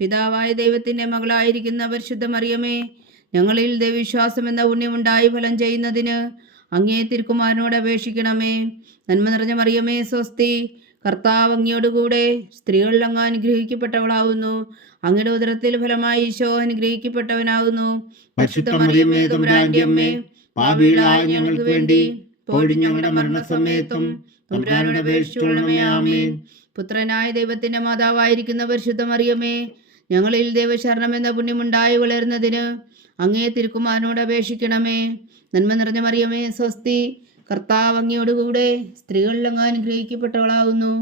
പിതാവായ ദൈവത്തിന്റെ മകളായിരിക്കുന്ന പരിശുദ്ധ മറിയമേ ഞങ്ങളിൽ ദൈവവിശ്വാസം എന്ന പുണ്യമുണ്ടായി ഫലം ചെയ്യുന്നതിന് അങ്ങേ തിരുക്കുമാരനോട് അപേക്ഷിക്കണമേ. നന്മ നിറഞ്ഞ മറിയമേ സ്വസ്തി കർത്താവ് അങ്ങയോടുകൂടെ സ്ത്രീകളിൽ അങ്ങ് അനുഗ്രഹിക്കപ്പെട്ടവളാവുന്നു. അങ്ങയുടെ ഉദരത്തിൽ ഫലമായി ഈശോ അമ്മേ പാപികളായ ഞങ്ങൾക്ക് വേണ്ടി ഞങ്ങളുടെ മരണസമയത്തും പുത്രനായ ദൈവത്തിന്റെ മാതാവായിരിക്കുന്ന പരിശുദ്ധ മറിയമേ ഞങ്ങളിൽ ദൈവശരണം എന്ന പുണ്യമുണ്ടായി വളരുന്നതിന് അങ്ങേ തിരുക്കുമാരനോട് അപേക്ഷിക്കണമേ. നന്മ നിറഞ്ഞ മറിയമേ സ്വസ്തി. കർത്താവ് അങ്ങയോടുകൂടെ സ്ത്രീകളിൽ അങ്ങ് അനുഗ്രഹിക്കപ്പെട്ടവളാകുന്നു.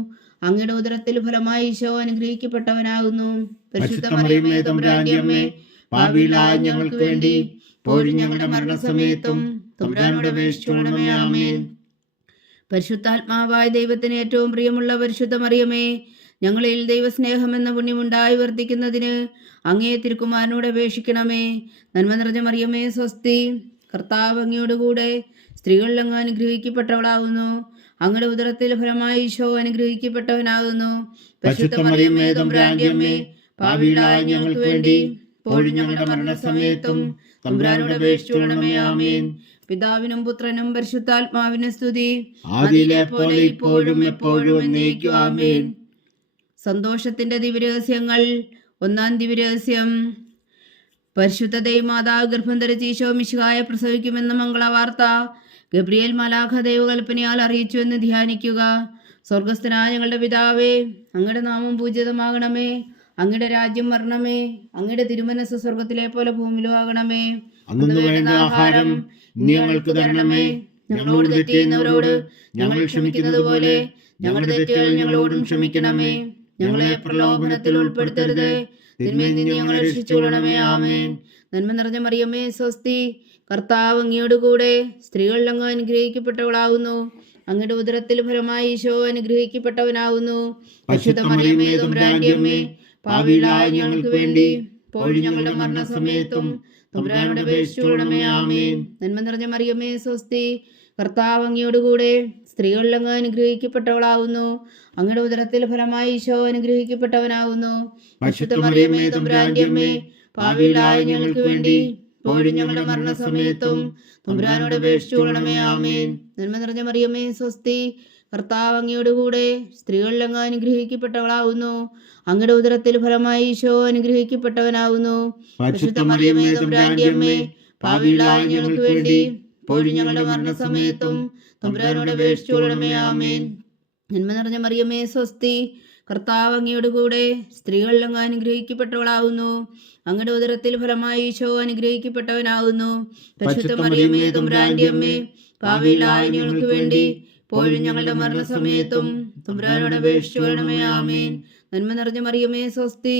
അങ്ങയുടെ ഉദരത്തിൽ ഫലമായി ഈശോ അനുഗ്രഹിക്കപ്പെട്ടവനാകുന്നു. പരിശുദ്ധ മറിയമേ തമ്പുരാന്റെ അമ്മേ പാപികളായ ഞങ്ങൾക്ക് വേണ്ടി പോലും ഞങ്ങളുടെ മരണസമയത്തും തമ്പുരാനോട് അപേക്ഷിച്ചുകൊള്ളണമേ. ആമേൻ. പരിശുദ്ധാത്മാവായ ദൈവത്തിന് ഏറ്റവും പ്രിയമുള്ള പരിശുദ്ധ മറിയമേ ഞങ്ങളിൽ ദൈവസ്നേഹമെന്ന പുണ്യമുണ്ടായി വർദ്ധിക്കുന്നതിന് അങ്ങേ തിരുക്കുമാരനോട് അപേക്ഷിക്കണമേ. നന്മ നിറഞ്ഞ മറിയമേ സ്വസ്തി. കർത്താവ് അങ്ങയോടുകൂടെ സ്ത്രീകളിൽ അങ്ങ് അനുഗ്രഹിക്കപ്പെട്ടവളാകുന്നു. അങ്ങയുടെ ഉദരത്തിൽ ഫലമായി ഈശോ അനുഗ്രഹിക്കപ്പെട്ടവനാകുന്നു. പാപികളായ ഞങ്ങൾക്ക് വേണ്ടി ഇപ്പോഴും ഞങ്ങളുടെ മരണസമയത്തും തമ്പുരാനോട് അപേക്ഷിച്ചുകൊള്ളണമേ ആമേൻ. പിതാവിനും പുത്രനും പരിശുദ്ധാത്മാവിനും സ്തുതി. ആദിയിലെ പോലെ ഇപ്പോഴും എപ്പോഴും എന്നേക്കും ആമേൻ. സന്തോഷത്തിന്റെ ദിവ്യരഹസ്യങ്ങൾ. ഒന്നാം ദിവ്യരഹസ്യം. പരിശുദ്ധ ദൈവമാതാവ് ഗർഭം ധരിച്ച് ഈശോ മിശിഹായ പ്രസവിക്കുമെന്ന മംഗളവാർത്ത. ഗബ്രിയേൽ മലാഖ ദൈവകൽപ്പനയാൽ അറിയിച്ചു എന്ന് ധ്യാനിക്കുക. സ്വർഗസ്ഥനായ ഞങ്ങളുടെ പിതാവേ അങ്ങയുടെ നാമം പൂജിതമാകണമേ. അങ്ങയുടെ രാജ്യം വരണമേ. അങ്ങയുടെ തിരുമനസ് സ്വർഗത്തിലെ പോലെ ഭൂമിയിലും ആകണമേ ആഹാരം ഞങ്ങൾക്ക് തരണമേ. ഞങ്ങളോട് തെറ്റ് ചെയ്യുന്നവരോട് ഞങ്ങൾ ക്ഷമിക്കുന്നത് പോലെ ഞങ്ങളുടെ തെറ്റുകൾ ഞങ്ങളോടും ക്ഷമിക്കണമേ. ഞങ്ങളെ പ്രലോഭനത്തിൽ ഉൾപ്പെടുത്തരുത്. തിന്മയിൽ നിന്ന് ഞങ്ങളെ രക്ഷിച്ചുകൊള്ളണമേ. ആമേൻ. നന്മ നിറഞ്ഞ മറിയമ്മേ സ്വസ്തി. കർത്താവ് അങ്ങയോട് കൂടെ സ്ത്രീകളിൽ അങ്ങ് അനുഗ്രഹിക്കപ്പെട്ടവളാകുന്നു അങ്ങയുടെ ഉദരത്തിൽ ഫലമായി ഈശോ അനുഗ്രഹിക്കപ്പെട്ടവനാകുന്നു പരിശുദ്ധ മറിയമ്മേ തമ്പുരാന്റെ അമ്മേ ഞങ്ങൾക്ക് വേണ്ടി ഇപ്പോഴും ഞങ്ങളുടെ മരണസമയത്തും തമ്പുരാനോട് അപേക്ഷിച്ചുകൊള്ളണമേ. ആമേൻ. നന്മ നിറഞ്ഞ മറിയമ്മേ സ്വസ്തി. കർത്താവ് അങ്ങയോടുകൂടെ സ്ത്രീകളിൽ അങ്ങ് അനുഗ്രഹിക്കപ്പെട്ടവളാകുന്നു അങ്ങയുടെ ഉദരത്തിൽ ഫലമായി ഈശോ അനുഗ്രഹിക്കപ്പെട്ടവനാകുന്നു പരിശുദ്ധ മറിയമേ തമ്പുരാന്റെ അമ്മേ പാപികളായ ഞങ്ങൾക്ക് വേണ്ടി ഇപ്പോഴും ഞങ്ങളുടെ മരണസമയത്തും തമ്പുരാനോട് അപേക്ഷിച്ചുകൊള്ളണമേ ആമേൻ. നന്മ നിറഞ്ഞ മറിയമ്മേ സ്വസ്തി കർത്താവ് അങ്ങയോടുകൂടെ സ്ത്രീകളിൽ അങ്ങ് അനുഗ്രഹിക്കപ്പെട്ടവളാകുന്നു അങ്ങയുടെ ഉദരത്തിൽ ഫലമായി ഈശോ മറിയമേ തമ്പുരാന്റെ അമ്മേ പാപികളായ ഞങ്ങൾക്ക് വേണ്ടി ഇപ്പോഴും ഞങ്ങളുടെ മരണസമയത്തും തമ്പുരാനോട് ആമേൻ. നന്മ നിറഞ്ഞ മറിയമേ സ്വസ്തി. കർത്താവ് അങ്ങയോട് കൂടെ സ്ത്രീകളിൽ അങ്ങ് അനുഗ്രഹിക്കപ്പെട്ടവളാവുന്നു. അങ്ങയുടെ ഉദരത്തിൽ ഫലമായി ഈശോ അനുഗ്രഹിക്കപ്പെട്ടവനാവുന്നു. പരിശുദ്ധ മറിയമ്മേ തുമ്പ്രാന്റെ അമ്മേ ഭാവിയിലായ ഞങ്ങൾക്ക് വേണ്ടി പോഴും ഞങ്ങളുടെ മരണസമയത്തും തുമ്പ്രാനോട് അപേക്ഷിച്ചു വരണമേ ആമേൻ. നന്മ നിറഞ്ഞ മറിയമേ സ്വസ്തി.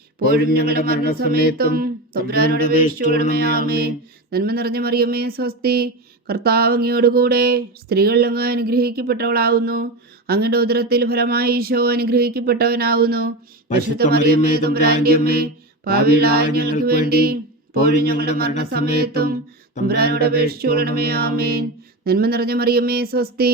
ഇപ്പോഴും ഞങ്ങളുടെ മരണസമയത്തും തമ്പുരാനോട് അപേക്ഷിച്ചു കൊള്ളണമേ ആമേൻ. നന്മ നിറഞ്ഞ മറിയമേ സ്വസ്തി. കർത്താവ് അങ്ങയോടുകൂടെ കൂടെ സ്ത്രീകളിൽ അങ്ങ് അനുഗ്രഹിക്കപ്പെട്ടവളാവുന്നു. അങ്ങയുടെ ഉദരത്തിൽ ഫലമായി ഈശോ അനുഗ്രഹിക്കപ്പെട്ടവനാവുന്നു. പരിശുദ്ധ മറിയമ്മേ തമ്പുരാന്റെ അമ്മേ ഭാവിയിലായ ഞങ്ങൾക്ക് വേണ്ടി ഇപ്പോഴും ഞങ്ങളുടെ മരണസമയത്തും തമ്പുരാനോട് അപേക്ഷിച്ചുകൊള്ളണമേ ആമേൻ. നന്മ നിറഞ്ഞ മറിയമ്മേ സ്വസ്തി.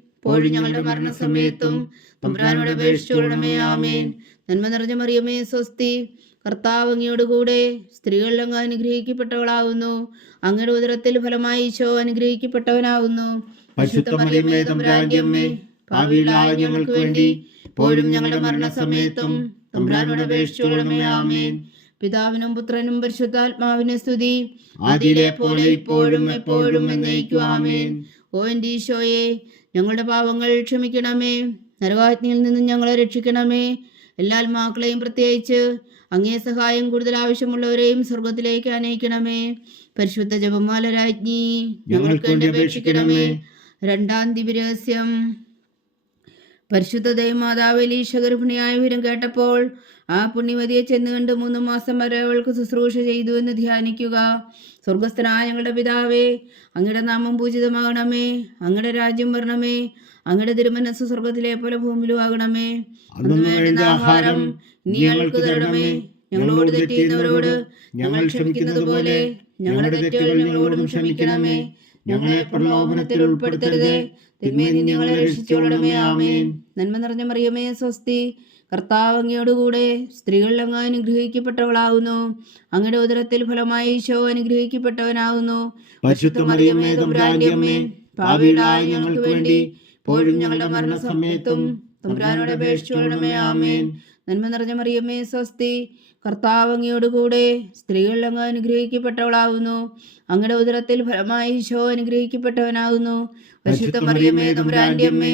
ഇപ്പോഴും ഞങ്ങളുടെ മരണസമയത്തും തമ്പുരാനോട് അപേക്ഷിച്ചു കൊള്ളണമേ ആമേൻ. നന്മ നിറഞ്ഞ മറിയമേ സ്വസ്തി. കർത്താവ് അങ്ങയോട് കൂടെ സ്ത്രീകളിൽ അങ്ങ് അനുഗ്രഹിക്കപ്പെട്ടവളാകുന്നു അങ്ങയുടെ ഉദരത്തിൽ ഫലമായി ഈശോ ഭാവിയിലായ ഞങ്ങൾക്ക് വേണ്ടി ഇപ്പോഴും ഞങ്ങളുടെ മരണസമയത്തും തമ്പുരാനോട് അപേക്ഷിച്ചു കൊള്ളണമേ ആമേൻ. പിതാവിനും പുത്രനും പരിശുദ്ധാത്മാവിനെ സ്തുതി. അതിലെ പോലെ ഇപ്പോഴും എപ്പോഴും എന്നേക്കും ആമേൻ. ഓ എന്റെ ഈശോയെ ഞങ്ങളുടെ പാവങ്ങൾ ക്ഷമിക്കണമേ. നരകാജ്ഞയിൽ നിന്നും ഞങ്ങളെ രക്ഷിക്കണമേ. എല്ലാ ആത്മാക്കളെയും പ്രത്യേകിച്ച് അങ്ങേ സഹായം കൂടുതൽ ആവശ്യമുള്ളവരെയും സ്വർഗത്തിലേക്ക് അനയിക്കണമേ. പരിശുദ്ധ ജപമാല രാജ്ഞി ഞങ്ങൾക്ക് വേണ്ടി അപേക്ഷിക്കണമേ. രണ്ടാം ദിവ്യരഹസ്യം. പരിശുദ്ധ ദൈവമാതാവ് ഈശ ഗർഭിണിയായ വിവരം കേട്ടപ്പോൾ ആ പുണ്യവതിയെ ചെന്ന് കണ്ട് മൂന്ന് മാസം വരെ അവൾക്ക് ശുശ്രൂഷ ചെയ്തു എന്ന് ധ്യാനിക്കുക. സ്വർഗസ്ഥനായ ഞങ്ങളുടെ പിതാവേ അങ്ങയുടെ നാമം പൂജിതമാകണമേ അങ്ങയുടെ രാജ്യം വരണമേ അങ്ങയുടെ തിരുമനസ് സ്വർഗത്തിലെ പോലെ ഭൂമിയിലും ആകണമേ. അന്നു വേണ്ട ആഹാരം നീ ഞങ്ങൾക്ക് തരണമേ. ഞങ്ങളോട് തെറ്റിയുന്നവരോട് ഞങ്ങൾ ക്ഷമിക്കുന്നത് പോലെ ഞങ്ങളുടെ തെറ്റുകൾ ഞങ്ങളോടും ക്ഷമിക്കണമേ. ഞങ്ങളെ പ്രലോഭനത്തിൽ ഉൾപ്പെടുത്തരുതേ. തിന്മയിൽ ഞങ്ങളെ രക്ഷിച്ചോളണമേ. ആമേൻ. നന്മ നിറഞ്ഞ മറിയമേ സ്വസ്തി. കർത്താവ് അങ്ങയോടുകൂടെ സ്ത്രീകളിൽ അങ്ങ് അനുഗ്രഹിക്കപ്പെട്ടവളാവുന്നു. അങ്ങയുടെ ഉദരത്തിൽ ഫലമായി ഈശോ അനുഗ്രഹിക്കപ്പെട്ടവനാവുന്നു. പരിശുദ്ധ മറിയമേ തമ്പുരാന്റെ അമ്മേ ഭാവിയിലായ ഞങ്ങൾക്ക് വേണ്ടി പോഴും ഞങ്ങളുടെ മരണസമയത്തും തമ്പുരാനോട് അപേക്ഷിച്ചു കൊള്ളണമേ ആമേൻ. നന്മ നിറഞ്ഞ മറിയമ്മേ സ്വസ്തി. കർത്താവ് അങ്ങയോടുകൂടെ സ്ത്രീകളിൽ അങ്ങ് അനുഗ്രഹിക്കപ്പെട്ടവളാവുന്നു. അങ്ങയുടെ ഉദരത്തിൽ ഫലമായി ഈശോ അനുഗ്രഹിക്കപ്പെട്ടവനാകുന്നു പരിശുദ്ധ മറിയമ്മേ തമ്പുരാന്റെ അമ്മേ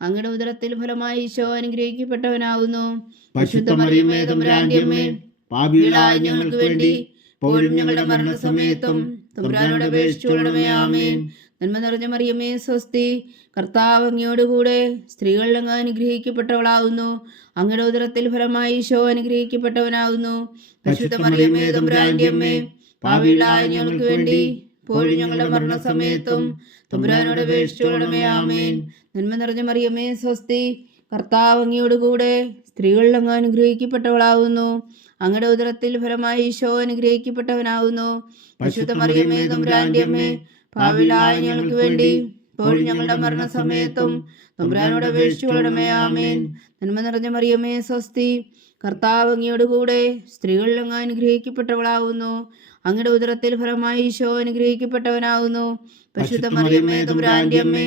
അങ്ങയുടെ ഉദരത്തിൽ ഫലമായി ഈശോ അനുഗ്രഹിക്കപ്പെട്ടവനാകുന്നു. ഞങ്ങൾക്ക് വേണ്ടി പോലും ഞങ്ങളുടെ മരണസമയത്തും തമ്പുരാനോട് ആമേൻ. നന്മ നിറഞ്ഞ മറിയമേ സ്വസ്തി കർത്താവ് അങ്ങയോടുകൂടെ സ്ത്രീകളിൽ അങ്ങ് അനുഗ്രഹിക്കപ്പെട്ടവളാകുന്നു. അങ്ങയുടെ ഉദരത്തിൽ ഫലമായി ഈശോ അനുഗ്രഹിക്കപ്പെട്ടവനാകുന്നു. പരിശുദ്ധ തമ്പുരാന്റെ അമ്മേ ഞങ്ങൾക്ക് വേണ്ടി ഇപ്പോഴും ഞങ്ങളുടെ മരണസമയത്തും. തമ്പുരാനോട് അപേക്ഷിച്ചു കൊള്ളണമേ ആമേൻ. നന്മ നിറഞ്ഞ മറിയമ്മേ സ്വസ്തി. കർത്താവ് അങ്ങയോടുകൂടെ സ്ത്രീകളിൽ അങ്ങ് അനുഗ്രഹിക്കപ്പെട്ടവളാവുന്നു. അങ്ങയുടെ ഉദരത്തിൽ ഫലമായി ഈശോ അനുഗ്രഹിക്കപ്പെട്ടവനാവുന്നു. പരിശുദ്ധ മറിയമ്മേ തമ്പുരാന്റെ അമ്മേ ഭാവിലായ ഞങ്ങൾക്ക് വേണ്ടി ഇപ്പോൾ ഞങ്ങളുടെ മരണസമയത്തും തമ്പുരാനോട് അപേക്ഷിച്ചു ആമേൻ. നന്മ നിറഞ്ഞ മറിയമ്മേ സ്വസ്തി. കർത്താവ് അങ്ങയോടുകൂടെ സ്ത്രീകളിൽ അങ്ങ് അനുഗ്രഹിക്കപ്പെട്ടവളാവുന്നു. അങ്ങയുടെ ഉദരത്തിൽ ഫലമായി ഈശോ അനുഗ്രഹിക്കപ്പെട്ടവനാവുന്നു. പരിശുദ്ധ മറിയമ്മേ തമ്പുരാന്റെ അമ്മേ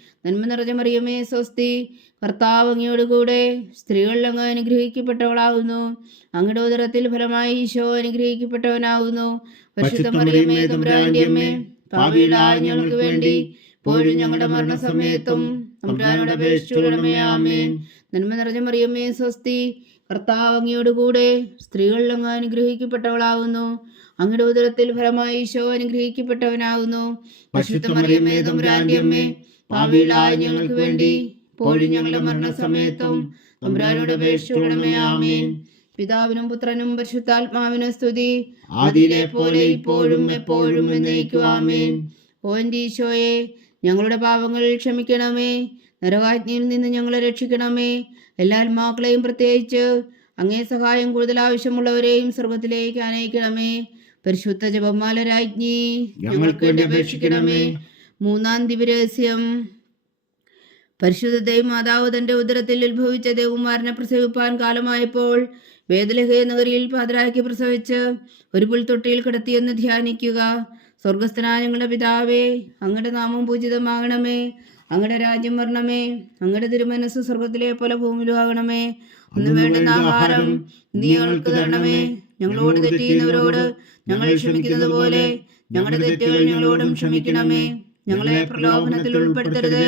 നന്മ നിറഞ്ഞ മറിയമേ സ്വസ്തി. കർത്താവ് അങ്ങയോടുകൂടെ സ്ത്രീകളിൽ അങ്ങ് അനുഗ്രഹിക്കപ്പെട്ടവളാവുന്നു അങ്ങയുടെ ഉദരത്തിൽ ഫലമായി ഈശോ അനുഗ്രഹിക്കപ്പെട്ടവനാവുന്നു പരിശുദ്ധ മറിയമേ തമ്പുരാന്റെ അമ്മേ ഞങ്ങൾക്ക് വേണ്ടി പോലും ഞങ്ങളുടെ മരണസമയത്തും. തമ്പുരാനോട് അപേക്ഷിച്ചുകൊള്ളണമേ ആമേൻ. നന്മ നിറഞ്ഞ മറിയമ്മേ സ്വസ്തി. കർത്താവ് അങ്ങയോടുകൂടെ സ്ത്രീകളിൽ അങ്ങ് അനുഗ്രഹിക്കപ്പെട്ടവളാവുന്നു അങ്ങയുടെ ഉദരത്തിൽ ഫലമായി ഈശോ അനുഗ്രഹിക്കപ്പെട്ടവനാവുന്നു പരിശുദ്ധ മറിയമ്മേ തമ്പുരാന്റെ അമ്മേ ഭാവിയിലായ ഞങ്ങൾക്ക് വേണ്ടി പോലും ഞങ്ങളുടെ മരണസമയത്തും തമ്പുരാനോട് അപേക്ഷിക്കണമേ ആമേൻ. പിതാവിനും പുത്രനും പരിശുദ്ധാത്മാവിനും സ്തുതി. ആദിയിലെ പോലെ ഇപ്പോഴും എപ്പോഴും എന്നേക്കും ആമേൻ. ഓ ഞങ്ങളുടെ പാപങ്ങൾ ക്ഷമിക്കണമേ. നരകാജ്ഞയിൽ നിന്ന് ഞങ്ങളെ രക്ഷിക്കണമേ. എല്ലാ ആത്മാക്കളെയും പ്രത്യേകിച്ച് അങ്ങേ സഹായം കൂടുതൽ ആവശ്യമുള്ളവരെയും സ്വർഗത്തിലേക്ക് അനയിക്കണമേ പരിശുദ്ധ ജപമാല രാജ്ഞി ഞങ്ങൾക്ക് വേണ്ടി അപേക്ഷിക്കണമേ. മൂന്നാം ദിവ്യരഹസ്യം. പരിശുദ്ധ ദൈവമാതാവ് തന്റെ ഉദരത്തിൽ ഉത്ഭവിച്ച ദേവകുമാരനെ പ്രസവിപ്പാൻ കാലമായപ്പോൾ വേദലഹയ നഗരിയിൽ പാതിരാക്കി പ്രസവിച്ച് ഒരു പുൽത്തൊട്ടിയിൽ കിടത്തിയെന്ന് ധ്യാനിക്കുക. സ്വർഗസ്ഥനായ ഞങ്ങളുടെ പിതാവേ അങ്ങയുടെ നാമം പൂജിതമാകണമേ. അങ്ങയുടെ രാജ്യം വരണമേ. അങ്ങയുടെ തിരുമനസ് സ്വർഗത്തിലെ പോലെ ഭൂമിയിലും ആകണമേ. ഒന്ന് വേണ്ടുന്ന ആഹാരം നീ ഞങ്ങൾക്ക് തരണമേ. ഞങ്ങളോട് തെറ്റിയുന്നവരോട് ഞങ്ങൾ ക്ഷമിക്കുന്നത് പോലെ ഞങ്ങളുടെ തെറ്റുകൾ ഞങ്ങളോടും ക്ഷമിക്കണമേ. ഞങ്ങളെ പ്രലോഭനത്തിൽ ഉൾപ്പെടുത്തരുത്.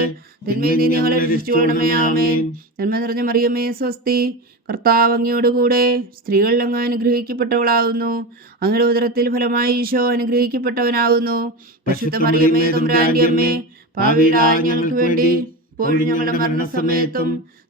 തിന്മയിൽ നീ ഞങ്ങളെ രക്ഷിച്ചുകൊള്ളണമേ ആമേൻ. നന്മ നിറഞ്ഞ മറിയമേ സ്വസ്തി. കർത്താവ് അങ്ങയോടുകൂടെ സ്ത്രീകളിൽ അങ്ങ് അനുഗ്രഹിക്കപ്പെട്ടവളാകുന്നു. അങ്ങയുടെ ഉദരത്തിൽ ഫലമായി ഈശോ അനുഗ്രഹിക്കപ്പെട്ടവനാകുന്നു. പരിശുദ്ധ മറിയമ്മേ തുമ്പ്രാന്റെ അമ്മേ ഭാവിയിലായ ഞങ്ങൾക്ക് വേണ്ടി ഇപ്പോഴും ഞങ്ങളുടെ മരണസമയത്തും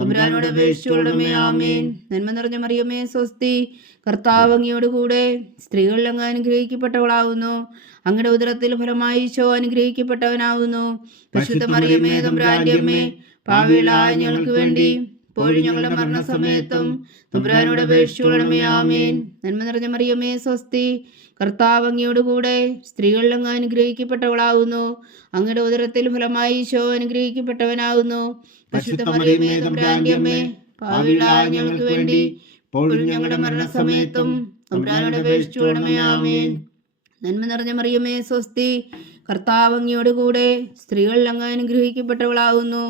തമ്പുരാനോട് അപേക്ഷിച്ചുകൊള്ളണമേ ആമേൻ. നന്മ നിറഞ്ഞ മറിയമേ സ്വസ്തി. കർത്താവ് അങ്ങയോടുകൂടെ സ്ത്രീകളിൽ അങ്ങ് അനുഗ്രഹിക്കപ്പെട്ടവളാവുന്നു. അങ്ങയുടെ ഉദരത്തിൽ ഫലമായി ഈശോ അനുഗ്രഹിക്കപ്പെട്ടവനാവുന്നു. പരിശുദ്ധ മറിയമേ തമ്പുരാന്റെ അമ്മേ പാവിളായ ഞങ്ങൾക്ക് വേണ്ടി ഇപ്പോഴും ഞങ്ങളുടെ മരണസമയത്തും തമ്പുരാനോട് അപേക്ഷിച്ചുകൊള്ളണമേ ആമേൻ. നന്മ നിറഞ്ഞ മറിയമേ സ്വസ്തി. കർത്താവ് അങ്ങയോടുകൂടെ സ്ത്രീകളിൽ അങ്ങ് അനുഗ്രഹിക്കപ്പെട്ടവളാവുന്നു. അങ്ങയുടെ ഉദരത്തിൽ ഫലമായി ഈശോ അനുഗ്രഹിക്കപ്പെട്ടവനാകുന്നു പരിശുദ്ധ മറിയമേ തമ്പുരാന്റെ അമ്മേ ഭാവിയിലായ ഞങ്ങൾക്ക് വേണ്ടി ഇപ്പോഴും ഞങ്ങളുടെ മരണസമയത്തും തമ്പുരാനോട് അപേക്ഷിച്ചുകൊള്ളണമേ ആമേൻ. നന്മ നിറഞ്ഞ മറിയമേ സ്വസ്തി കർത്താവ് കൂടെ സ്ത്രീകളിൽ അങ്ങ് അനുഗ്രഹിക്കപ്പെട്ടവളാകുന്നു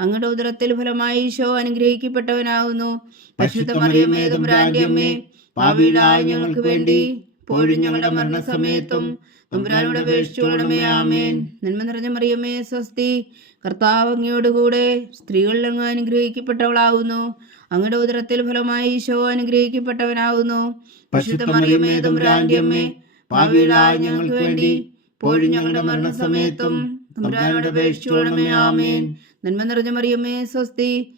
അങ്ങയുടെ ഉദരത്തിൽ ഫലമായി ഈശോ അനുഗ്രഹിക്കപ്പെട്ടവനാകുന്നു പരിശുദ്ധ മറിയമേ തമ്പുരാന്റെ അമ്മേ ഭാവിയിലായ ഞങ്ങൾക്ക് വേണ്ടി പോഴും ഞങ്ങളുടെ മരണസമയത്തും തമ്പുരാനോട് അപേക്ഷിച്ചുകൊള്ളണമേ ആമേൻ. നന്മ നിറഞ്ഞ മറിയമ്മേ സ്വസ്തി. കർത്താവ് അങ്ങയോടുകൂടെ സ്ത്രീകളിൽ അങ്ങ് അനുഗ്രഹിക്കപ്പെട്ടവളാവുന്നു. അങ്ങയുടെ ഉദരത്തിൽ ഫലമായി ഈശോ അനുഗ്രഹിക്കപ്പെട്ടവനാവുന്നു. പരിശുദ്ധ മറിയമേ തമ്പുരാന്റെ അമ്മേ ഭാവിയിലായ ഞങ്ങൾക്ക് വേണ്ടി ഇപ്പോഴും ഞങ്ങളുടെ മരണസമയത്തും തമ്പുരാനോട് അപേക്ഷിച്ചുകൊള്ളണമേ ആമേൻ. നന്മ നിറഞ്ഞ മറിയമ്മേ സ്വസ്തി.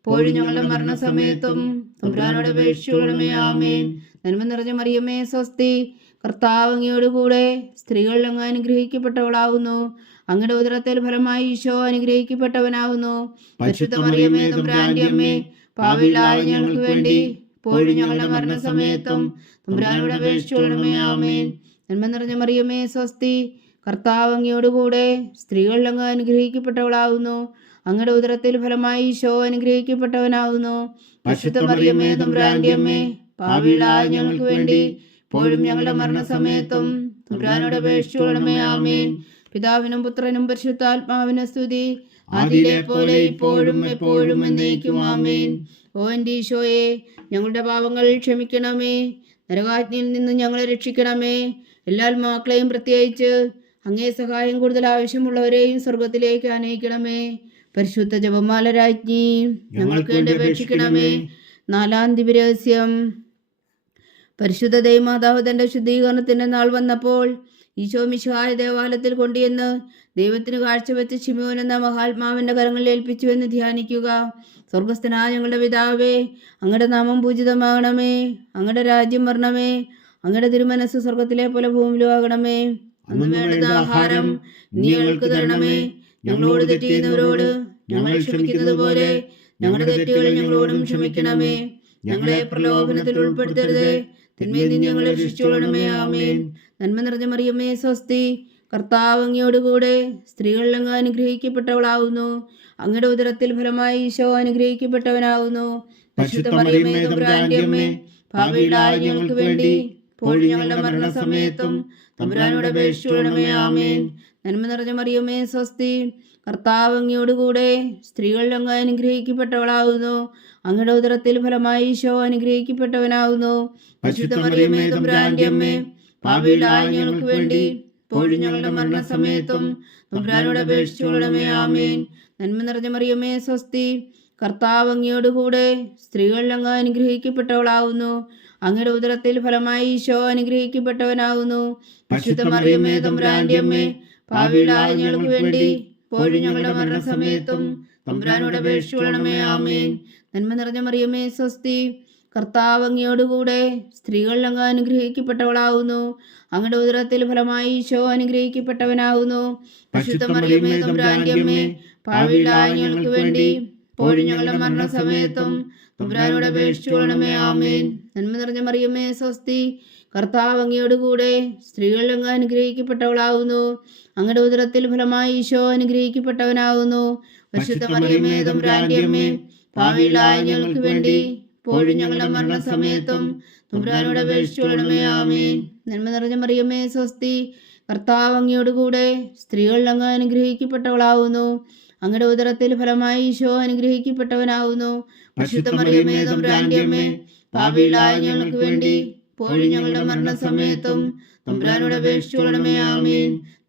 ഇപ്പോഴും ഞങ്ങളുടെ മരണസമയത്തും തമ്പുരാനോട് അപേക്ഷിച്ചുകൊള്ളണമേ ആമേൻ. നന്മ നിറഞ്ഞ മറിയമ്മേ സ്വസ്തി. കർത്താവ് കൂടെ സ്ത്രീകളിൽ അങ്ങ് അനുഗ്രഹിക്കപ്പെട്ടവളാവുന്നു. അങ്ങയുടെ ഉദരത്തിൽ ഫലമായി ഈശോ അനുഗ്രഹിക്കപ്പെട്ടവനാവുന്നു. പരിശുദ്ധ മറിയമ്മേ തമ്പുരാന്റെ അമ്മേ പാവിലായ ഞങ്ങൾക്ക് വേണ്ടി ഇപ്പോഴും ഞങ്ങളുടെ മരണസമയത്തും തമ്പുരാനോട് അപേക്ഷിച്ചുകൊള്ളണമേ ആമേൻ. നന്മ നിറഞ്ഞ മറിയമ്മേ സ്വസ്തി. കർത്താവ് കൂടെ സ്ത്രീകളിൽ അങ്ങ് അനുഗ്രഹിക്കപ്പെട്ടവളാകുന്നു അങ്ങയുടെ ഉദരത്തിൽ ഫലമായി ഈശോ ഭാവിയിലായ ഞങ്ങൾക്ക് വേണ്ടി ഇപ്പോഴും ഞങ്ങളുടെ മരണസമയത്തും തമ്പുരാനോട് അപേക്ഷിച്ചുകൊള്ളണമേ ആമേൻ. പിതാവിനും പുത്രനും പരിശുദ്ധാത്മാവിനും സ്തുതി. അതിലെ പോലെ ഇപ്പോഴും എപ്പോഴും എന്നേക്കും ആമേൻ. ഓ എന്റെ ഈശോയെ ഞങ്ങളുടെ പാപങ്ങൾ ക്ഷമിക്കണമേ. നരകാജ്ഞയിൽ നിന്ന് ഞങ്ങളെ രക്ഷിക്കണമേ. എല്ലാ ആത്മാക്കളെയും പ്രത്യേകിച്ച് അങ്ങേ സഹായം കൂടുതൽ ആവശ്യമുള്ളവരെയും സ്വർഗത്തിലേക്ക് അനയിക്കണമേ പരിശുദ്ധ ജപമാല രാജ്ഞി ഞങ്ങൾക്ക് വേണ്ടി അപേക്ഷിക്കണമേ. നാലാം ദിവരഹസ്യം പരിശുദ്ധ ദൈവമാതാവ് തന്റെ ശുദ്ധീകരണത്തിന്റെ നാൾ വന്നപ്പോൾ ഈശോ മിശുഹായ ദേവാലയത്തിൽ കൊണ്ടുവന്ന് ദൈവത്തിന് കാഴ്ചവെച്ച് ശിമോൻ എന്ന മഹാത്മാവിന്റെ കരങ്ങളിൽ ഏൽപ്പിച്ചുവെന്ന് ധ്യാനിക്കുക. സ്വർഗസ്ഥനായ ഞങ്ങളുടെ പിതാവേ അങ്ങയുടെ നാമം പൂജിതമാകണമേ. അങ്ങയുടെ രാജ്യം വരണമേ. അങ്ങയുടെ തിരുമനസ് സ്വർഗത്തിലെ പോലെ ഭൂമിയിലും ആകണമേ. അന്ന് വേണ്ടത് ആഹാരം നീ ഞങ്ങൾക്ക് തരണമേ. ഞങ്ങളോട് തെറ്റിയുന്നവരോട് ഞങ്ങളെ ഞങ്ങൾ ക്ഷമിക്കുന്നത് പോലെ ഞങ്ങളുടെ തെറ്റുകൾ ഞങ്ങളോടും ക്ഷമിക്കണമേ. ഞങ്ങളെ പ്രലോഭനത്തിൽ ഉൾപ്പെടുത്തരുതേ. തിന്മയിൽ നിന്ന് ഞങ്ങളെ രക്ഷിച്ചോളണമേ. ആമേൻ. നന്മ നിറഞ്ഞ മറിയമ്മേ സ്വസ്തി. കർത്താവ് അങ്ങയോടുകൂടെ സ്ത്രീകളിൽ അങ്ങ് അനുഗ്രഹിക്കപ്പെട്ടവളാവുന്നു. അങ്ങയുടെ ഉദരത്തിൽ ഫലമായി ഈശോ അനുഗ്രഹിക്കപ്പെട്ടവനാവുന്നു. ഭാവിയിലായ ഞങ്ങൾക്ക് വേണ്ടി പോയി ഞങ്ങളുടെ മരണസമയത്തും തമ്പുരാനോട് അപേക്ഷിച്ചോളണമേ ആമേൻ. നന്മ നിറഞ്ഞ മറിയമ്മേ സ്വസ്തി. കർത്താവ് അങ്ങയോടുകൂടെ സ്ത്രീകളിൽ അങ്ങ് അനുഗ്രഹിക്കപ്പെട്ടവളാവുന്നു. അങ്ങയുടെ ഉദരത്തിൽ ഫലമായി ഈശോ അനുഗ്രഹിക്കപ്പെട്ടവനാവുന്നു. വിശുദ്ധ മറിയമേ തമ്പുരാന്റെ അമ്മേ ഭാവിയിലായ ഞങ്ങൾക്ക് വേണ്ടി ഇപ്പോഴും ഞങ്ങളുടെ മരണസമയത്തും തമ്പുരാനോട് അപേക്ഷിച്ചുകൊള്ളണമേ ആമേൻ. നന്മ നിറഞ്ഞ മറിയമ്മേ സ്വസ്തി. കർത്താവ് അങ്ങയോടുകൂടെ സ്ത്രീകളിൽ അങ്ങ് അനുഗ്രഹിക്കപ്പെട്ടവളാവുന്നു. അങ്ങയുടെ ഉദരത്തിൽ ഫലമായി ഈശോ അനുഗ്രഹിക്കപ്പെട്ടവനാവുന്നു. വിശുദ്ധ മറിയമ്മേ തമ്പുരാന്റെ അമ്മേ ഭാവിയിലായ ഞങ്ങൾക്ക് വേണ്ടി ഇപ്പോഴും ഞങ്ങളുടെ മരണസമയത്തും തമ്പുരാനോട് അപേക്ഷിക്കണമേ ആമേൻ. നന്മ നിറഞ്ഞ മറിയമേ സ്വസ്തി. കർത്താവ് അങ്ങയോടുകൂടെ സ്ത്രീകളിൽ അങ്ങ് അനുഗ്രഹിക്കപ്പെട്ടവളാവുന്നു. അങ്ങയുടെ ഉദരത്തിൽ ഫലമായി ഈശോ അനുഗ്രഹിക്കപ്പെട്ടവനാവുന്നു. പരിശുദ്ധ മറിയമേ തമ്പുരാന്റെ അമ്മേ ഭാവിയിലായ ഞങ്ങൾക്ക് വേണ്ടി ഇപ്പോഴും ഞങ്ങളുടെ മരണസമയത്തും തമ്പുരാനോട് അപേക്ഷിച്ചുകൊള്ളണമേ ആമേൻ. നന്മ നിറഞ്ഞ മറിയമ്മേ സ്വസ്തി. കർത്താവ് അങ്ങയോടുകൂടെ അങ്ങ് അനുഗ്രഹിക്കപ്പെട്ടവളാവുന്നു. അങ്ങയുടെ ഉദരത്തിൽ ഫലമായി ഈശോ അനുഗ്രഹിക്കപ്പെട്ടവനാവുന്നു പരിശുദ്ധ മറിയമേ തമ്പുരാന്റെ അമ്മേ ഭാവിയിലായ ഞങ്ങൾക്ക് വേണ്ടി ഇപ്പോഴും ഞങ്ങളുടെ മരണസമയത്തും തമ്പുരാനോട് അപേക്ഷിച്ചുകൊള്ളണമേ ആമേൻ. നന്മ നിറഞ്ഞ മറിയമ്മേ സ്വസ്തി കർത്താവ് അങ്ങയോടുകൂടെ സ്ത്രീകൾ അങ്ങ് അനുഗ്രഹിക്കപ്പെട്ടവളാവുന്നു. അങ്ങയുടെ ഉദരത്തിൽ ഫലമായി ഈശോ അനുഗ്രഹിക്കപ്പെട്ടവനാവുന്നു. പരിശുദ്ധ മറിയമേ തമ്പുരാന്റെ അമ്മേ ഭാവിയിലായ ഞങ്ങൾക്ക് വേണ്ടി ഇപ്പോഴും ഞങ്ങളുടെ മരണസമയത്തും തമ്പുരാനോട് അപേക്ഷിച്ചുകൊള്ളണമേ ആമേൻ.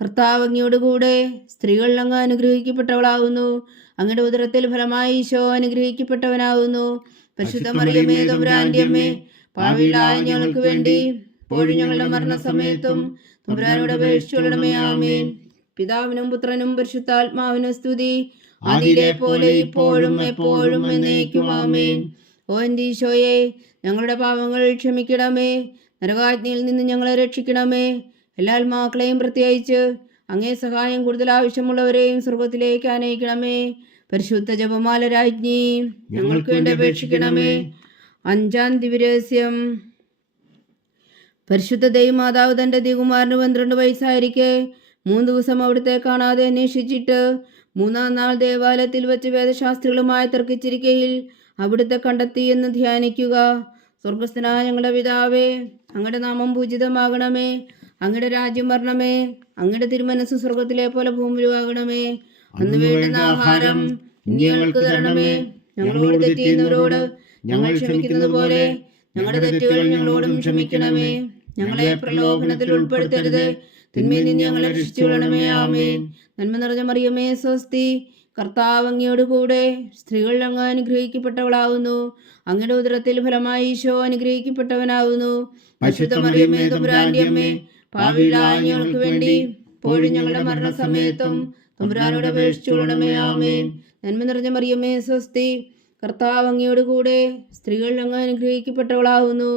കർത്താവ് അങ്ങയോടുകൂടെ സ്ത്രീകൾ അങ്ങ് അനുഗ്രഹിക്കപ്പെട്ടവളാവുന്നു അങ്ങയുടെ ഉദരത്തിൽ ഫലമായി ഈശോ അനുഗ്രഹിക്കപ്പെട്ടവനാവുന്നു പരിശുദ്ധ മറിയമേ തമ്പുരാന്റെ അമ്മേ ഭാവിയിലായ ഞങ്ങൾക്ക് വേണ്ടി ഇപ്പോഴും ഞങ്ങളുടെ മരണസമയത്തും തമ്പുരാനോട് അപേക്ഷിച്ചുകൊള്ളണമേ ആമേൻ. പിതാവിനും പുത്രനും പരിശുദ്ധാത്മാവിനും സ്തുതി. അതിലെ പോലെ ഇപ്പോഴും എപ്പോഴും എന്നേക്കും ആമേൻ. ഓ എന്റെ ഈശോയെ ഞങ്ങളുടെ പാപങ്ങൾ ക്ഷമിക്കണമേ. നരകാജ്ഞയിൽ നിന്ന് ഞങ്ങളെ രക്ഷിക്കണമേ. എല്ലാ ആത്മാക്കളെയും പ്രത്യേകിച്ച് അങ്ങേ സഹായം കൂടുതൽ ആവശ്യമുള്ളവരെയും സ്വർഗത്തിലേക്ക് ആനയിക്കണമേ. പരിശുദ്ധ ജപമാല രാജ്ഞി ഞങ്ങൾക്ക് വേണ്ടി അപേക്ഷിക്കണമേ. അഞ്ചാം ദിവ്യരഹസ്യം. പരിശുദ്ധ ദൈവമാതാവ് തന്റെ ദികുമാരന് പന്ത്രണ്ട് വയസ്സായിരിക്കെ മൂന്ന് ദിവസം അവിടുത്തെ കാണാതെ അന്വേഷിച്ചിട്ട് മൂന്നാം നാൾ ദേവാലയത്തിൽ വെച്ച് വേദശാസ്ത്രികളുമായി തർക്കിച്ചിരിക്കയിൽ അവിടുത്തെ കണ്ടെത്തി എന്ന് ധ്യാനിക്കുക. സ്വർഗസ്ഥനായ ഞങ്ങളുടെ പിതാവേ അങ്ങയുടെ നാമം പൂജിതമാകണമേ. അങ്ങയുടെ രാജ്യം വരണമേ. അങ്ങയുടെ തിരുമനസ് സ്വർഗത്തിലെ പോലെ ഭൂമിയിലുമാകണമേ അന്ന് വേണ്ടുന്ന ആഹാരം ഞങ്ങൾക്ക് തരണമേ. ഞങ്ങളോട് തെറ്റിയുന്നവരോട് ഞങ്ങൾ ക്ഷമിക്കുന്നത് പോലെ ഞങ്ങളുടെ തെറ്റുകൾ ഞങ്ങളോടും ക്ഷമിക്കണമേ. ഞങ്ങളെ പ്രലോഭനത്തിൽ ഉൾപ്പെടുത്തരുത്. തിന്മയിൽ നിന്ന് ഞങ്ങളെ രക്ഷിച്ചുകൊള്ളണമേ. ആമേൻ. നന്മ നിറഞ്ഞ മറിയമേ സ്വസ്തി. കർത്താവ് അങ്ങയോട് കൂടെ സ്ത്രീകൾ അങ്ങ് അനുഗ്രഹിക്കപ്പെട്ടവളാവുന്നു. അങ്ങയുടെ ഉദരത്തിൽ ഫലമായി ഈശോ അനുഗ്രഹിക്കപ്പെട്ടവനാവുന്നു. പരിശുദ്ധ മറിയമ്മേ അമ്മേ ഞങ്ങൾക്ക് വേണ്ടി ഇപ്പോഴും ഞങ്ങളുടെ മരണസമയത്തും തമ്പുരാനോട് അപേക്ഷിച്ചുകൊള്ളണമേ ആമേൻ. നന്മ നിറഞ്ഞ മറിയമ്മേ സ്വസ്തി. കർത്താവ് അങ്ങയോട് കൂടെ സ്ത്രീകൾ അങ്ങ് അനുഗ്രഹിക്കപ്പെട്ടവളാവുന്നു.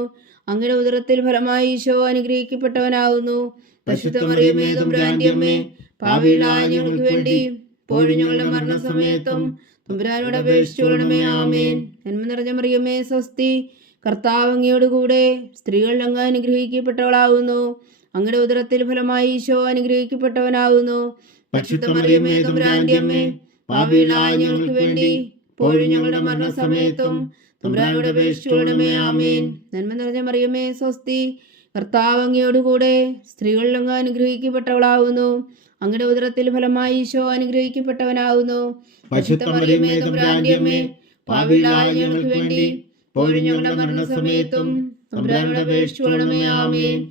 അങ്ങയുടെ ഉദരത്തിൽ ഫലമായി ഈശോ അനുഗ്രഹിക്കപ്പെട്ടവനാവുന്നു. പശുദ്ധ മറിയമ്മേ തമ്പുരാന്റെ അമ്മേ പാവികളായ ഞങ്ങൾക്ക് വേണ്ടി ഇപ്പോഴും ഞങ്ങളുടെ മരണസമയത്തും തമ്പുരാനോട് അപേക്ഷിച്ചുകൊള്ളണമേ ആമേൻ. നന്മ നിറഞ്ഞ മറിയമ്മേ സ്വസ്തി. കർത്താവ് അങ്ങയോട് കൂടെ സ്ത്രീകൾ അങ്ങ് അനുഗ്രഹിക്കപ്പെട്ടവളാകുന്നു അങ്ങയുടെ ഉദരത്തിൽ ഫലമായി ഈശോ അനുഗ്രഹിക്കപ്പെട്ടവനാകുന്നു. പരിശുദ്ധ മറിയമ്മേ തമ്പുരാന്റെ അമ്മേ പാപികളായ ഞങ്ങൾക്ക് വേണ്ടി ഞങ്ങളുടെ മരണസമയത്തും. തമ്പുരാനോട് അപേക്ഷിച്ചുകൊള്ളണമേ ആമേൻ. നന്മ നിറഞ്ഞ മറിയമേ സ്വസ്തി. കർത്താവ് അങ്ങ് അനുഗ്രഹിക്കപ്പെട്ടവളാകുന്നു അങ്ങയുടെ ഉദരത്തിൽ ഫലമായി ഈശോ തമ്പുരാന്റെ അമ്മേ പാപികളായ ഞങ്ങൾക്ക് വേണ്ടി ഞങ്ങളുടെ മരണസമയത്തും. തമ്പുരാനോട് അപേക്ഷിച്ചുകൊള്ളണമേ ആമേൻ.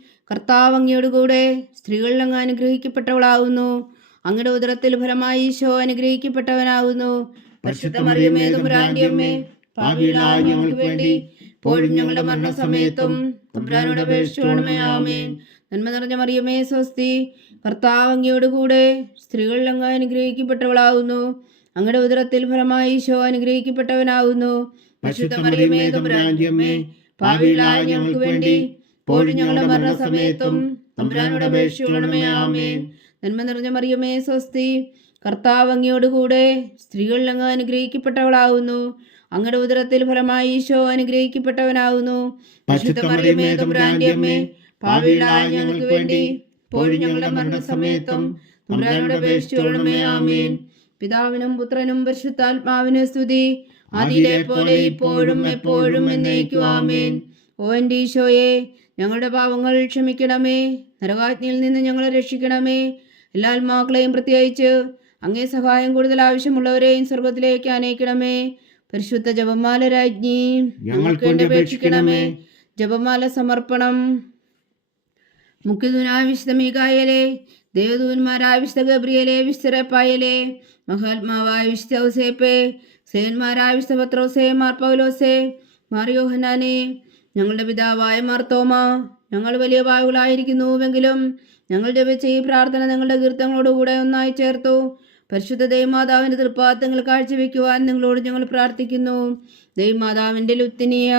കർത്താവ് അങ്ങയോടുകൂടെ കൂടെ സ്ത്രീകൾ അങ്ങ് അനുഗ്രഹിക്കപ്പെട്ടവളാവുന്നു. അങ്ങയുടെ ഉദരത്തിൽ ഫലമായി ഈശോ അനുഗ്രഹിക്കപ്പെട്ടവനാവുന്നു. പരിശുദ്ധ മറിയമേ തമ്പുരാന്റെ അമ്മേ പാപികളായ ഞങ്ങൾക്ക് വേണ്ടി ഇപ്പോഴും ഞങ്ങളുടെ മരണസമയത്തും തമ്പുരാനോട് അപേക്ഷിച്ചുകൊള്ളണമേ ആമേൻ. നന്മ നിറഞ്ഞ മറിയമേ സ്വസ്തി കർത്താവ് അങ്ങയോടുകൂടെ കൂടെ സ്ത്രീകൾ അങ്ങ് അനുഗ്രഹിക്കപ്പെട്ടവളാവുന്നു. അങ്ങയുടെ ഉദരത്തിൽ ഫലമായി ഈശോ അനുഗ്രഹിക്കപ്പെട്ടവനാവുന്നു. പരിശുദ്ധ മറിയമേ തമ്പുരാന്റെ അമ്മേ പാപികളായ ഞങ്ങൾക്ക് വേണ്ടി ഇപ്പോഴും ഞങ്ങളുടെ മരണസമയത്തും തമ്പുരാനോട് അപേക്ഷിക്കണമേ ആമേൻ. നന്മ നിറഞ്ഞ മറിയമേ സ്വസ്തി. കർത്താവ് അങ്ങയോട് കൂടെ സ്ത്രീകളിൽ അങ്ങ് അനുഗ്രഹിക്കപ്പെട്ടവളാവുന്നു. അങ്ങയുടെ ഉദരത്തിൽ ഫലമായി ഈശോ അനുഗ്രഹിക്കപ്പെട്ടവനാവുന്നു. മറിയമേ തമ്പുരാന്റെ അമ്മേ പാപികളായ ഞങ്ങൾക്ക് വേണ്ടി ഇപ്പോഴും ഞങ്ങളുടെ മരണസമയത്തും തമ്പുരാനോട് ആമേൻ. പിതാവിനും പുത്രനും പരിശുദ്ധാത്മാവിന് സ്തുതി. അതിലെ പോലെ ഇപ്പോഴും എപ്പോഴും എന്നേക്കും ആമേൻ. ഓ എന്റെ ഈശോയെ ഞങ്ങളുടെ പാവങ്ങൾ ക്ഷമിക്കണമേ. നരകാജ്ഞയിൽ നിന്ന് ഞങ്ങളെ രക്ഷിക്കണമേ. എല്ലാ ആത്മാക്കളെയും പ്രത്യേകിച്ച് അങ്ങേ സഹായം കൂടുതൽ ആവശ്യമുള്ളവരെയും സ്വർഗത്തിലേക്ക് അനയിക്കണമേ പരിശുദ്ധ ജപമാല രാജ്ഞി ഞങ്ങൾക്ക് വേണ്ടി അപേക്ഷിക്കണമേ. ജപമാല സമർപ്പണം. മുഖ്യദൂനായ വിശുദ്ധ മീകായലെ ദേവദൂന്മാരായ വിശുദ്ധ ഗബ്രിയലെ വിശുദ്ധ റപ്പായലെ മഹാത്മാവായ വിശുദ്ധ ഔസേപ്പെ സേവന്മാരായ വിശുദ്ധ പത്രോസെ മാർ മാറിയോഹനാനെ ഞങ്ങളുടെ പിതാവായ മാർത്തോമ ഞങ്ങൾ വലിയ പാവുകളായിരിക്കുന്നുവെങ്കിലും ഞങ്ങൾ ജപിച്ച ഈ പ്രാർത്ഥന ഞങ്ങളുടെ കീർത്തങ്ങളോടുകൂടെ ഒന്നായി ചേർത്തു. പരിശുദ്ധ ദൈവമാതാവിന്റെ തൃപ്പാത്തങ്ങൾ കാഴ്ചവെക്കുവാൻ നിങ്ങളോട് ഞങ്ങൾ പ്രാർത്ഥിക്കുന്നു. ദൈവമാതാവിന്റെ ലുത്തിനിയ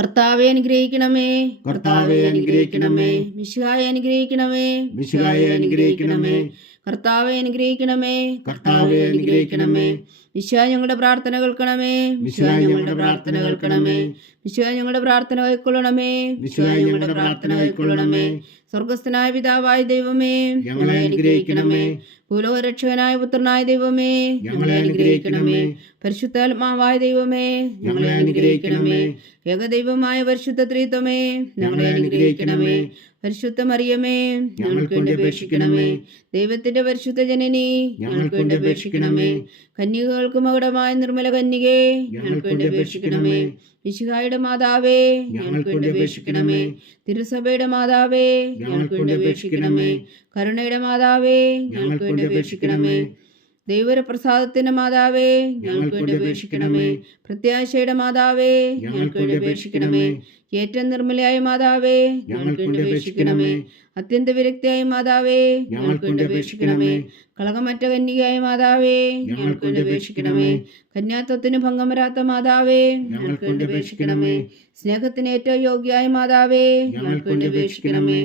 കർത്താവെ അനുഗ്രഹിക്കണമേ. കർത്താവെ അനുഗ്രഹിക്കണമേ. മിശിഹായെ അനുഗ്രഹിക്കണമേ. മിശിഹായെ അനുഗ്രഹിക്കണമേ. കർത്താവെ അനുഗ്രഹിക്കണമേ. കർത്താവെ അനുഗ്രഹിക്കണമേ. മിശിഹ ഞങ്ങളുടെ പ്രാർത്ഥന കേൾക്കണമേ. മിശിഹ ഞങ്ങളുടെ പ്രാർത്ഥന കേൾക്കണമേ. മിശിഹ ഞങ്ങളുടെ പ്രാർത്ഥന കൈക്കൊള്ളണമേ മിശിഹ ഞങ്ങളുടെ പ്രാർത്ഥന കൈക്കൊള്ളണമേ സ്വർഗസ്ഥനായ പിതാവായ ദൈവമേ. ഞങ്ങളെ അനുഗ്രഹിക്കണമേ. ഭൂലോകരക്ഷകനായ പുത്രനായ ദൈവമേ. ഞങ്ങളെ അനുഗ്രഹിക്കണമേ. പരിശുദ്ധാത്മാവായ ദൈവമേ. ഞങ്ങളെ അനുഗ്രഹിക്കണമേ. ഏകദൈവമായ പരിശുദ്ധ ത്രിത്വമേ. ഞങ്ങളെ അനുഗ്രഹിക്കണമേ. പരിശുദ്ധ മറിയമേ. ഞങ്ങൾക്ക് വേണ്ടി അപേക്ഷിക്കണമേ. ദൈവത്തിന്റെ പരിശുദ്ധ ജനനി. ഞങ്ങൾക്ക് വേണ്ടി അപേക്ഷിക്കണമേ. കന്യകൾക്ക് അവിടമായ നിർമ്മല കന്യകേ ഞങ്ങൾക്ക് വേണ്ടി അപേക്ഷിക്കണമേ. മിശിഹായുടെ മാതാവേ ഞങ്ങൾക്ക് വേണ്ടി അപേക്ഷിക്കണമേ. തിരുസഭയുടെ മാതാവേ ഞങ്ങൾക്ക് വേണ്ടി അപേക്ഷിക്കണമേ. കരുണയുടെ മാതാവേ ഞങ്ങൾക്ക് വേണ്ടി അപേക്ഷിക്കണമേ. ദൈവപ്രസാദത്തിന്റെ മാതാവേ ഞങ്ങൾക്ക് വേണ്ടി അപേക്ഷിക്കണമേ. പ്രത്യാശയുടെ മാതാവേ ഞങ്ങൾക്ക് വേണ്ടി അപേക്ഷിക്കണമേ. ഏറ്റവും നിർമ്മലയായ മാതാവേ ഞങ്ങൾക്ക് അപേക്ഷിക്കണമേ. അത്യന്ത വിരക്തിയായ മാതാവേ ഞങ്ങൾക്ക് അപേക്ഷിക്കണമേ. കളകമറ്റ കന്യകയായ മാതാവേ ഞങ്ങൾക്ക് അപേക്ഷിക്കണമേ. കന്യാത്വത്തിന് ഭംഗം വരാത്ത മാതാവേ ഞങ്ങൾക്ക് അപേക്ഷിക്കണമേ. സ്നേഹത്തിന് ഏറ്റവും യോഗ്യയായ മാതാവേ ഞങ്ങൾക്ക് അപേക്ഷിക്കണമേ.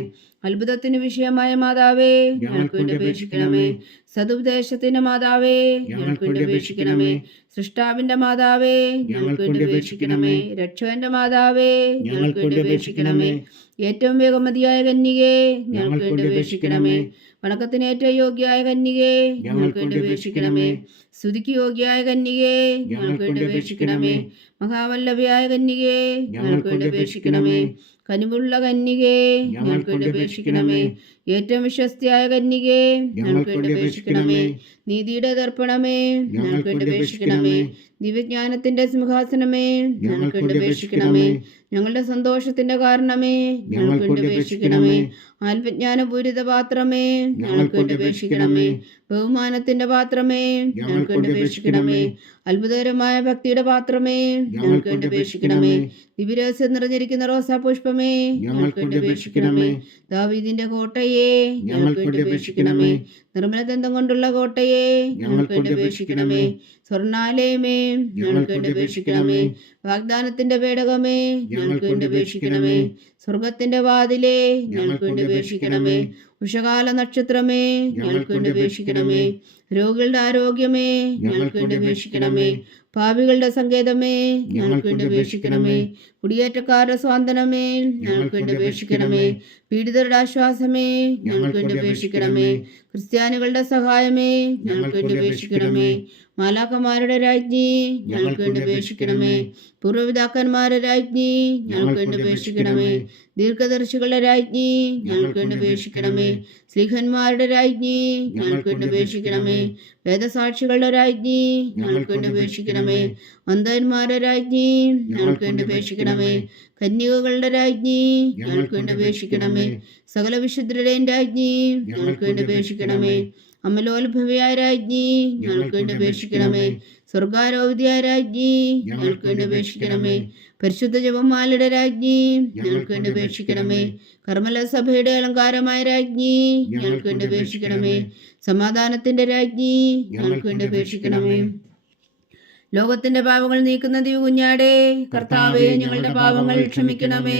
അത്ഭുതത്തിന് വിഷയമായ മാതാവേ ഞങ്ങൾക്ക് വേണ്ടി അപേക്ഷിക്കണമേ. സതുപദേശത്തിന്റെ മാതാവേ ഞങ്ങൾക്ക് വേണ്ടി അപേക്ഷിക്കണമേ. സൃഷ്ടാവിന്റെ മാതാവേ ഞങ്ങൾക്ക് വേണ്ടി അപേക്ഷിക്കണമേ. രക്ഷകന്റെ മാതാവേ ഞങ്ങൾക്ക് വേണ്ടി അപേക്ഷിക്കണമേ. ഏറ്റവും വേഗമതിയായ കന്യകേ ഞങ്ങൾക്ക് വേണ്ടി അപേക്ഷിക്കണമേ. വണക്കത്തിന് ഏറ്റവും യോഗ്യയായ കന്യകേ ഞങ്ങൾക്ക് വേണ്ടി അപേക്ഷിക്കണമേ. സ്തുതിക്ക് യോഗ്യയായ കന്യകേ ഞങ്ങൾക്ക് വേണ്ടി അപേക്ഷിക്കണമേ. മഹാവല്ലഭയായ കന്യകേ ഞങ്ങൾക്ക് വേണ്ടി അപേക്ഷിക്കണമേ. കനിവുള്ള കന്യകേ ഞങ്ങൾക്ക് വേണ്ടി അപേക്ഷിക്കണമേ. ഏറ്റവും വിശ്വസ്തിയായ കന്യകേ ഞങ്ങൾക്ക് വേണ്ടി അപേക്ഷിക്കണമേ. നീതിയുടെ ദർപ്പണമേ ഞങ്ങൾക്ക് വേണ്ടി അപേക്ഷിക്കണമേ. ദിവ്യജ്ഞാനത്തിന്റെ സിംഹാസനമേ ഞങ്ങൾക്ക് വേണ്ടി അപേക്ഷിക്കണമേ. ഞങ്ങളുടെ സന്തോഷത്തിന്റെ കാരണമേ ഞങ്ങൾക്ക് വേണ്ടി അപേക്ഷിക്കണമേ. ആത്മജ്ഞാനപൂരിത പാത്രമേ ഞങ്ങൾക്ക് വേണ്ടി അപേക്ഷിക്കണമേ. ബഹുമാനത്തിന്റെ പാത്രമേ ഞങ്ങൾക്ക് വേണ്ടി അപേക്ഷിക്കണമേ. അത്ഭുതകരമായ ഭക്തിയുടെ പാത്രമേ ഞങ്ങൾക്ക് വേണ്ടി അപേക്ഷിക്കണമേ. ദിവ്യരഹസ്യം നിറഞ്ഞിരിക്കുന്ന റോസാ പുഷ്പമേ ഞങ്ങൾക്ക് വേണ്ടി അപേക്ഷിക്കണമേ. ദാവീദിന്റെ കോട്ടയെ ഞങ്ങൾക്ക് വേണ്ടി അപേക്ഷിക്കണമേ. നിർമ്മലദന്തം കൊണ്ടുള്ള കോട്ടയെ ഞങ്ങൾക്ക് വേണ്ടി അപേക്ഷിക്കണമേ. സ്വർണാലയമേ ഞങ്ങൾക്ക് വേണ്ടി അപേക്ഷിക്കണമേ. വാഗ്ദാനത്തിന്റെ പേടകമേ ഞങ്ങൾക്ക് വേണ്ടി അപേക്ഷിക്കണമേ. സ്വർഗത്തിന്റെ വാതിലേ ഞങ്ങൾക്ക് വേണ്ടി അപേക്ഷിക്കണമേ. ഉഷകാല നക്ഷത്രമേ ഞങ്ങൾക്ക് വേണ്ടി അപേക്ഷിക്കണമേ. രോഗികളുടെ ആരോഗ്യമേ ഞങ്ങൾക്ക് വേണ്ടി അപേക്ഷിക്കണമേ. പാപികളുടെ സങ്കേതമേ ഞങ്ങൾക്ക് വേണ്ടി അപേക്ഷിക്കണമേ. കുടിയേറ്റക്കാരുടെ സ്വാന്തനമേ ഞങ്ങൾക്ക് വേണ്ടി അപേക്ഷിക്കണമേ. പീഡിതരുടെ ആശ്വാസമേ ഞങ്ങൾക്ക് വേണ്ടി അപേക്ഷിക്കണമേ. ക്രിസ്ത്യാനികളുടെ സഹായമേ ഞങ്ങൾക്ക് വേണ്ടി അപേക്ഷിക്കണമേ. മാലാക്കന്മാരുടെ രാജ്ഞി ഞങ്ങൾക്ക് വേണ്ടി അപേക്ഷിക്കണമേ. പൂർവപിതാക്കന്മാരുടെ രാജ്ഞി ഞങ്ങൾക്ക് വേണ്ടി അപേക്ഷിക്കണമേ ദീർഘദർശികളുടെ രാജ്ഞി ഞങ്ങൾക്ക് വേണ്ടി അപേക്ഷിക്കണമേ സ്ലിഹന്മാരുടെ രാജ്ഞി ഞങ്ങൾക്ക് വേണ്ടി അപേക്ഷിക്കണമേ വേദസാക്ഷികളുടെ രാജ്ഞി ഞങ്ങൾക്ക് വേണ്ടി അപേക്ഷിക്കണമേ അന്ധന്മാരുടെ രാജ്ഞി ഞങ്ങൾക്ക് വേണ്ടി അപേക്ഷിക്കണമേ കന്യകകളുടെ രാജ്ഞി ഞങ്ങൾക്ക് വേണ്ടി അപേക്ഷിക്കണമേ സകല വിശുദ്ധരുടെയും രാജ്ഞി ഞങ്ങൾക്ക് വേണ്ടി അപേക്ഷിക്കണമേ അമലോത്ഭവയായ രാജ്ഞി ഞങ്ങൾക്ക് വേണ്ടി അപേക്ഷിക്കണമേ സ്വർഗാരോപിതയായ രാജ്ഞി ഞങ്ങൾക്ക് വേണ്ടി അപേക്ഷിക്കണമേ പരിശുദ്ധ ജപമാലയുടെ രാജ്ഞി ഞങ്ങൾക്ക് വേണ്ടി അപേക്ഷിക്കണമേ കർമ്മല സഭയുടെ അലങ്കാരമായ രാജ്ഞി ഞങ്ങൾക്ക് വേണ്ടി അപേക്ഷിക്കണമേ സമാധാനത്തിന്റെ രാജ്ഞി ഞങ്ങൾക്ക് വേണ്ടി അപേക്ഷിക്കണമേ ലോകത്തിന്റെ പാപങ്ങൾ നീക്കുന്ന ദിവ കുഞ്ഞാടേ കർത്താവേ ഞങ്ങളുടെ പാപങ്ങൾ ക്ഷമിക്കണമേ.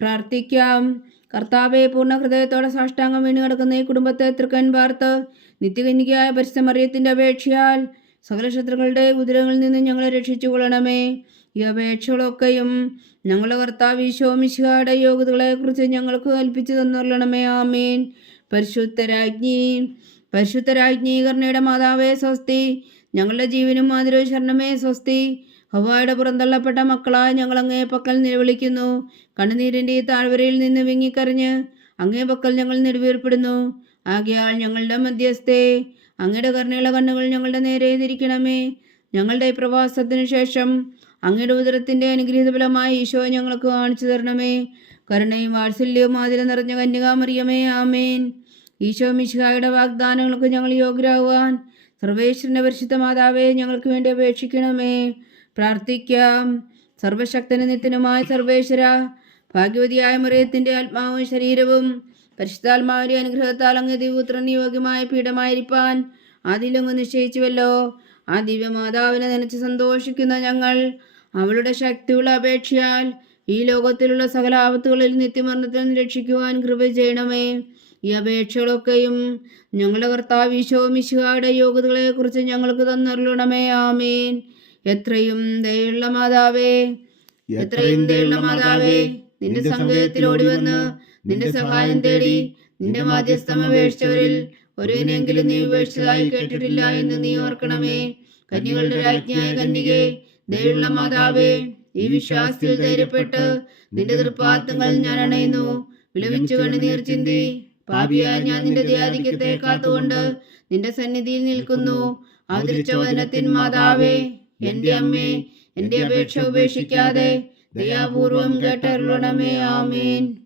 പ്രാർത്ഥിക്കാം. കർത്താവെ പൂർണ ഹൃദയത്തോടെ സാഷ്ടാംഗം വീണ് കിടക്കുന്ന ഈ കുടുംബത്തെ തൃക്കൻ പാർത്ത് നിത്യകന്യകയായ പരിശുദ്ധ മറിയത്തിന്റെ അപേക്ഷയാൽ സകല ശത്രുക്കളുടെ ഉദരങ്ങളിൽ നിന്ന് ഞങ്ങളെ രക്ഷിച്ചു കൊള്ളണമേ. ഈ അപേക്ഷകളൊക്കെയും ഞങ്ങളുടെ കർത്താവ് ഈശോ മിശിഹായുടെ യോഗ്യതകളെക്കുറിച്ച് ഞങ്ങൾക്ക് കൽപ്പിച്ചു തന്നുള്ളണമേ. ആമീൻ. പരിശുദ്ധരാജ്ഞി പരിശുദ്ധരാജ്ഞി കർണയുടെ മാതാവേ സ്വസ്തി. ഞങ്ങളുടെ ജീവനും മാതിരോ ശരണമേ സ്വസ്തി. ഹവായുടെ പുറന്തള്ളപ്പെട്ട മക്കളായ ഞങ്ങൾ അങ്ങേ പക്കൽ നിലവിളിക്കുന്നു. കണ്ണുനീരിന്റെ ഈ താഴ്വരയിൽ നിന്ന് വിങ്ങിക്കറിഞ്ഞ് അങ്ങേ പക്കൽ ഞങ്ങൾ നെടുവേർപ്പെടുന്നു. ആകയാൽ ഞങ്ങളുടെ മധ്യസ്ഥേ അങ്ങയുടെ കരുണയുള്ള കണ്ണുകൾ ഞങ്ങളുടെ നേരെ തിരിക്കണമേ. ഞങ്ങളുടെ പ്രവാസത്തിനു ശേഷം അങ്ങയുടെ ഉദരത്തിന്റെ അനുഗ്രഹീത ഫലമായി ഈശോ ഞങ്ങൾക്ക് കാണിച്ചു തരണമേ. കരുണയും വാത്സല്യവും ആതിര നിറഞ്ഞ കന്യകാമറിയമേ ആമേൻ. ഈശോ മിശിഹായുടെ വാഗ്ദാനങ്ങൾക്ക് ഞങ്ങൾ യോഗ്യരാകുവാൻ സർവേശ്വരന്റെ പരിശുദ്ധ മാതാവേ ഞങ്ങൾക്ക് വേണ്ടി അപേക്ഷിക്കണമേ. പ്രാർത്ഥിക്കാം. സർവശക്തന് നിത്യനുമായ സർവേശ്വര ഭാഗ്യവതിയായ മുറിയത്തിന്റെ ആത്മാവും ശരീരവും പരിശുദ്ധാത്മാവിന്റെ അനുഗ്രഹത്താൽ അങ്ങ് ദിവപുത്രൻ യോഗ്യമായ പീഠമായിരിക്കാൻ അതിലങ്ങ് നിശ്ചയിച്ചുവല്ലോ. ആ ദിവ്യമാതാവിനെ നനച്ച് സന്തോഷിക്കുന്ന ഞങ്ങൾ അവളുടെ ശക്തിയുള്ള അപേക്ഷയാൽ ഈ ലോകത്തിലുള്ള സകല ആപത്തുകളിൽ നിത്യമരണത്തിൽ രക്ഷിക്കുവാൻ കൃപ ചെയ്യണമേ. ഈ അപേക്ഷകളൊക്കെയും ഞങ്ങളുടെ കർത്താവ് ഈശോ മിശുഹായുടെ യോഗ്യതകളെക്കുറിച്ച് ഞങ്ങൾക്ക് തന്നറിയണമേ ആമേൻ. എത്രയും ദയുള്ള മാതാവേ എത്രയും ദയുള്ള മാതാവേ നിന്റെ സങ്കേതത്തിൽ ഓടിവന്ന് നിന്റെ സഹായം തേടി നിന്റെ മാധ്യസ്ഥം അപേക്ഷിച്ചവരിൽ ഒരുവിനെങ്കിലും നീ ഉപേക്ഷിച്ചതായി കേട്ടിട്ടില്ല എന്ന് നീ ഓർക്കണമേ. കന്യകളുടെ രാജ്ഞിയായ കന്യകെ ദയുള്ള മാതാവേ ഈ വിശ്വാസത്തിൽ ധൈര്യപ്പെട്ട് നിന്റെ തൃപ്പാത്തങ്ങൾ ഞാൻ അണയുന്നു. വിളവിച്ചു കണ്ണുനീർ ചിന്തി. പാപിയായ ഞാൻ നിന്റെ ദയാധിക്യത്തെ കാത്തുകൊണ്ട് നിന്റെ സന്നിധിയിൽ നിൽക്കുന്നു. അവതരിച്ച വചനത്തിൻ മാതാവേ എന്റെ അമ്മേ എന്റെ അപേക്ഷ ഉപേക്ഷിക്കാതെ ദയാപൂർവം കേട്ടരുളണമേ. ആമേൻ.